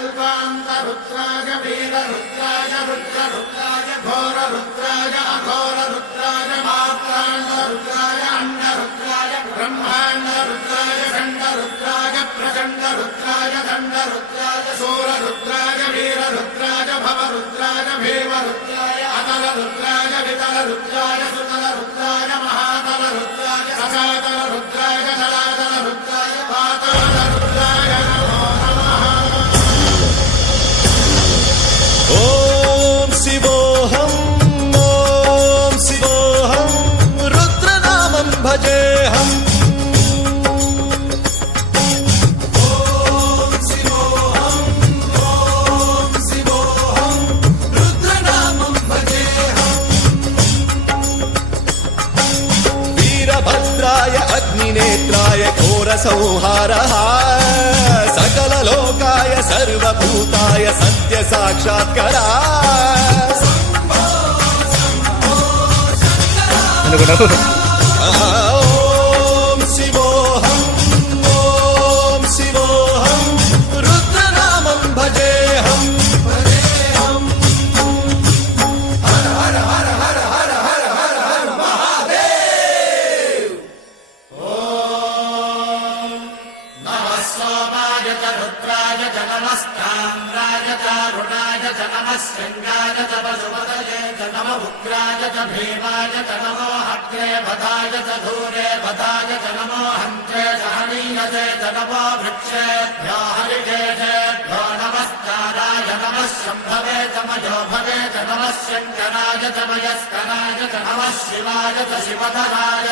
कल्पान्तरुद्राय वीररुद्राय रुद्ररुद्राय घोररुद्राय अघोररुद्राय मात्राण्डरुद्राय अण्डरुद्राय ब्रह्माण्डरुद्राय खण्डरुद्राय प्रचण्डरुद्राय दण्डरुद्राय शूररुद्राय वीररुद्राय भवरुद्राय भीमरुद्राय अतलरुद्राय वितलरुद्राय सुतलरुद्राय महातलरुद्राय सकातलरुद्राय जलातलरुद्राय पातालरुद्राय ओम शिवोऽहं रुद्रनामं भजेऽहम् ओम शिवोऽहं रुद्रनामं भजेऽहम् वीरभद्राय अग्निनेत्राय घोरसंहारः सकललोकाय सर्वभूताय सत्यसाक्षात्करा ओम शिवोऽहं रुद्रनामं भजेऽहम् हर हर हर हर हर हर हर हर महादेव ओम नमः सोमाय च रुद्राय च नमस्ताम्राय च रुणाय च नमः शृङ्गाय च पशुपतये च नमः उग्राय च भीमाय च नमो हग्रे वधाय च धूरे वधाय च नमो हन्त्रे च हनीयसे च नमो वृक्षेभ्यो हरिकेशेभ्यो नमस्काराय नमः शम्भवे च मयोभवे च नमः शङ्कराय च मयस्कराय च नमः शिवाय च शिवधराय